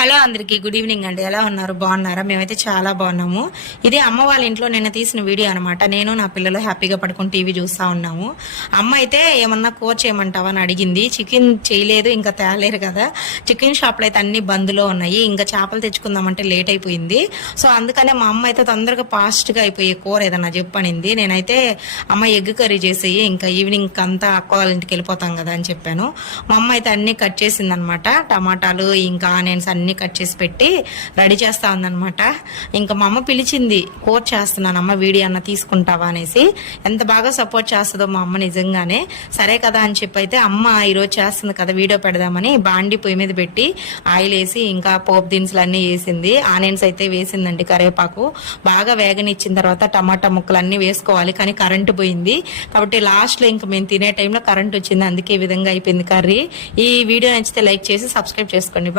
Hello అందరికి good evening అండి. ఎలా ఉన్నారు? బాగున్నారా? మేమైతే చాలా బాగున్నాము. ఇది అమ్మ వాళ్ళ ఇంట్లో నిన్న తీసిన వీడియో అనమాట. నేను నా పిల్లలు హ్యాపీగా పడుకుని టీవీ చూస్తా ఉన్నాము. అమ్మ అయితే ఏమన్నా కూర చేయమంటావా అని అడిగింది. చికెన్ చేయలేదు, ఇంకా తేలేరు కదా. చికెన్ షాప్లో అయితే అన్ని బంద్లో ఉన్నాయి. ఇంకా చేపలు తెచ్చుకుందామంటే లేట్ అయిపోయింది. సో అందుకనే మా అమ్మ అయితే తొందరగా ఫాస్ట్గా అయిపోయే కూర ఏదన్నా చెప్పనింది. నేనైతే అమ్మ ఎగ్ కర్రీ చేసేయి, ఇంకా ఈవినింగ్ అంతా అక్క వాళ్ళ ఇంటికి వెళ్ళిపోతాం కదా అని చెప్పాను. మా అమ్మ అయితే అన్ని కట్ చేసింది అనమాట. టమాటాలు ఇంకా ఆనియన్స్ అన్ని కట్ చేసి పెట్టి రెడీ చేస్తా ఉందనమాట. ఇంకా మా అమ్మ పిలిచింది, కూర చేస్తున్నాను అమ్మ, వీడియో అన్న తీసుకుంటావా అనేసి. ఎంత బాగా సపోర్ట్ చేస్తుందో మా అమ్మ నిజంగానే. సరే కదా అని చెప్పి అయితే అమ్మ ఈరోజు చేస్తుంది కదా వీడియో పెడదామని బాండి పొయ్యి మీద పెట్టి ఆయిల్ వేసి ఇంకా పోపు దినుసులు అన్ని వేసింది. ఆనియన్స్ అయితే వేసిందండి, కరివేపాకు బాగా వేగనిచ్చిన తర్వాత టమాటా ముక్కలు అన్ని వేసుకోవాలి. కానీ కరెంటు పోయింది కాబట్టి లాస్ట్ లో ఇంకా మేము తినే టైంలో కరెంట్ వచ్చింది. అందుకే ఈ విధంగా అయిపోయింది కర్రీ. ఈ వీడియో నచ్చితే లైక్ చేసి సబ్స్క్రైబ్ చేసుకోండి.